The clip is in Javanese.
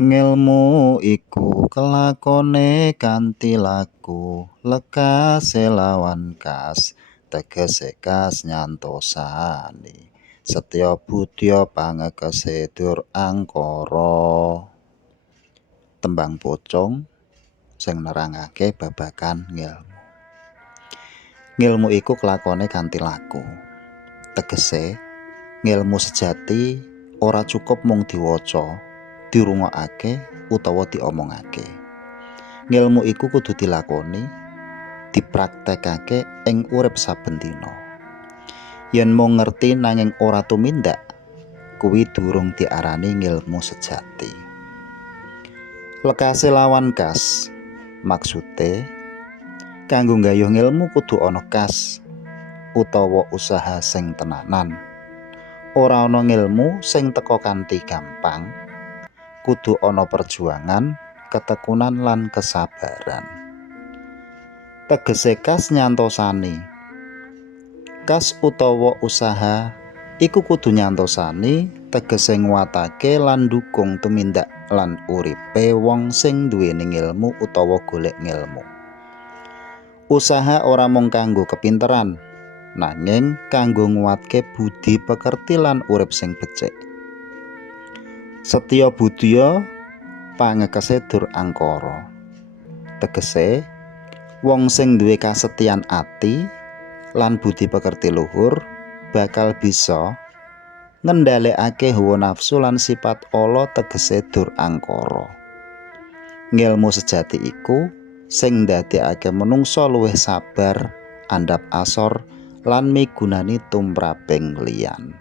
Ngèlmu iku kelakone kanthi laku, lekase lawan kas, tegese kas nyantosani. Setya budya pangekese dur angkara. Tembang pocong sing nerangake babagan ngèlmu. Ngèlmu iku kelakone kanthi laku. Tegese ngèlmu sejati ora cukup mung diwaca, dirungokake utawa diomongake. Ngèlmu iku kudu dilakoni, dipraktekake ing urip saben dina. Yen mung ngerti nanging ora tumindak, kuwi durung diarani ngèlmu sejati. Lekase lawan kas, maksude kanggo nggayuh ngèlmu kudu ana kas utawa usaha sing tenanan. Ora ana ngèlmu sing teka kanthi gampang, kudu ana perjuangan, ketekunan lan kesabaran. Tegese kas nyantosani. Kas utawa usaha iku kudu nyantosani, tegese nguwatake lan ndukung tumindak lan uripe wong sing duweni ngèlmu utawa golek ngèlmu. Usaha ora mung kanggo kepinteran, nanging kanggo nguwatke budi pekerti lan urip sing becik. Setya budya pangekese dur angkara. Tegese wong sing duwe kasetyan ati lan budi pekerti luhur bakal bisa ngendhalekake hawa nafsu lan sifat ala, tegese dur angkara. Ngèlmu sejati iku sing ndadekake manungsa luwih sabar, andhap asor lan migunani tumraping liyan.